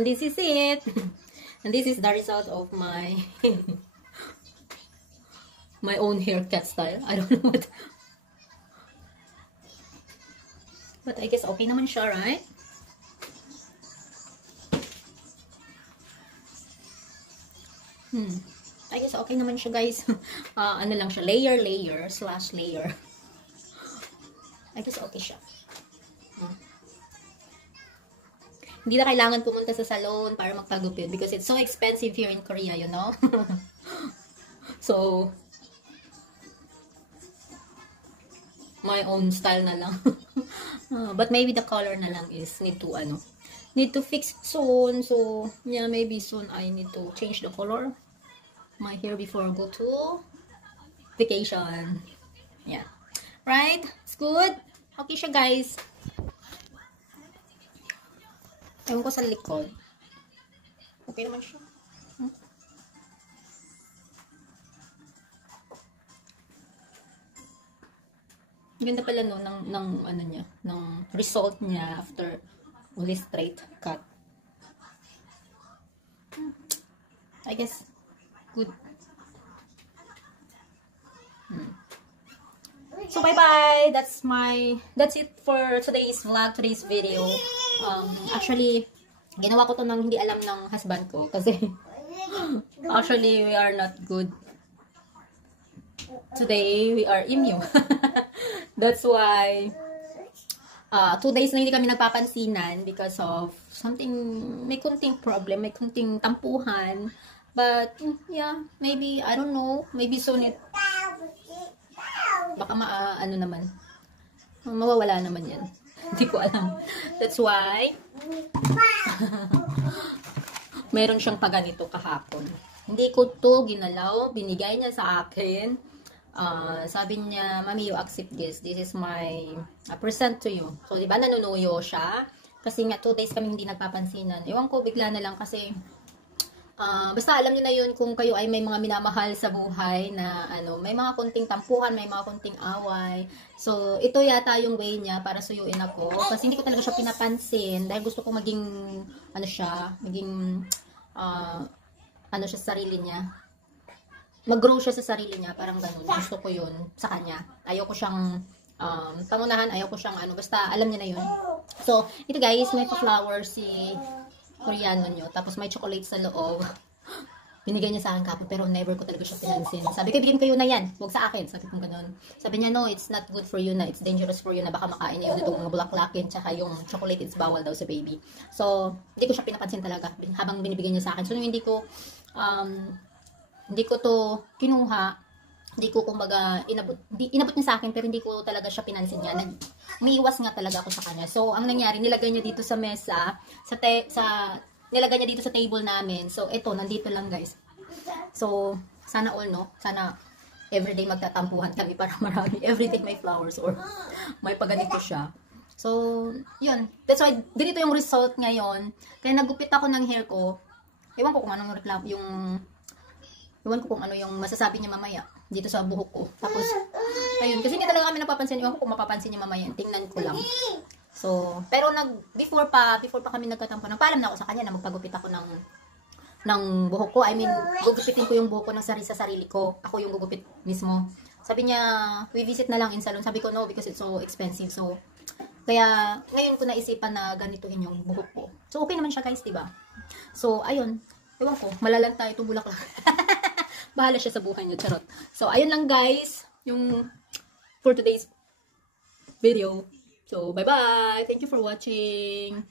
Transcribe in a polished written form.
And this is it. And this is the result of my my own haircut style. I don't know what. But I guess okay naman siya, right? I guess okay naman siya, guys. Ano lang siya, layer slash layer. I guess okay siya. Hindi na kailangan pumunta sa salon para magpagupit because it's so expensive here in Korea, you know? So, my own style na lang. But maybe the color na lang is need to fix soon. So, yeah, maybe soon I need to change the color my hair before I go to vacation. Yeah. Right? It's good? Okay siya, guys. Ewan ko sa likod. Okay naman siya. Ganda pala no ng ano niya, ng result niya after only straight cut. I guess good. So bye-bye. That's it for today's vlog, today's video. Actually, ginawa ko to nang hindi alam ng husband ko kasi actually we are not good. Today we are immune. That's why 2 days na hindi kami nagpapansinan because of something, may kunting problem, may kunting tampuhan. But yeah, maybe I don't know, maybe soon baka ano naman, mawawala naman yan. Hindi ko alam. That's why meron siyang paganito kahapon. Hindi ko to ginalaw, binigay niya sa akin. Sabi niya, "Mami, you accept this. This is my present to you." So, di ba nanunuyo siya? Kasi nga 2 days kami hindi nagpapansinan. Ewan ko, bigla na lang kasi basta alam niyo na yun kung kayo ay may mga minamahal sa buhay na may mga konting tampuhan, may mga konting away. So, ito yata yung way niya para suyuin ako. Kasi hindi ko talaga siya pinapansin dahil gusto ko maging maging siya sa sarili niya. Mag-grow siya sa sarili niya, parang ganun. Gusto ko yun sa kanya. Ayoko siyang pangunahan, ayoko siyang basta alam niya na yun. So, ito guys, may pa-flower si Koreano nyo. Tapos may chocolate sa loob. Binigay niya sa akin kapon, pero never ko talaga siya pinansin. Sabi ko, bigyan kayo na yan. Huwag sa akin. Sabi ko gano'n. Sabi niya, no, it's not good for you na. It's dangerous for you na baka makain niya yun itong mga bulaklakin. Tsaka yung chocolate, it's bawal daw sa baby. So, hindi ko siya pinapansin talaga habang binibigyan niya sa akin. So, hindi ko to kinuha. Hindi ko kumbaga inabot niya sa akin, pero hindi ko talaga siya pinansin niya. Umiiwas nga talaga ako sa kanya. So, ang nangyari, nilagay niya dito sa mesa, nilagay niya dito sa table namin. So, ito, nandito lang guys. So, sana all, no? Sana everyday magtatampuhan kami para marami. Everyday may flowers or may paganito siya. So, yun. That's why, ganito yung result ngayon. Kaya nagupit ako ng hair ko. Ewan ko kung anong Ewan ko kung ano yung masasabi niya mamaya dito sa buhok ko. Tapos, ayun. Kasi hindi talaga kami napapansin. Ewan ko kung mapapansin niya mamaya. Tingnan ko lang. So, pero before pa kami nagkatampo, nagpaalam na ako sa kanya na magpagupit ako ng buhok ko. I mean, gugupitin ko yung buhok ko sa sarili ko. Ako yung gugupit mismo. Sabi niya, we visit na lang in salon. Sabi ko, no, because it's so expensive. So, kaya, ngayon ko naisipan na ganituhin yung buhok ko. So, okay naman siya guys, diba? So, ayun. Ewan ko, malalanta itong bulaklak. Bahala siya sa buhay niyo, charot. So, ayun lang guys, yung for today's video. So, bye-bye! Thank you for watching!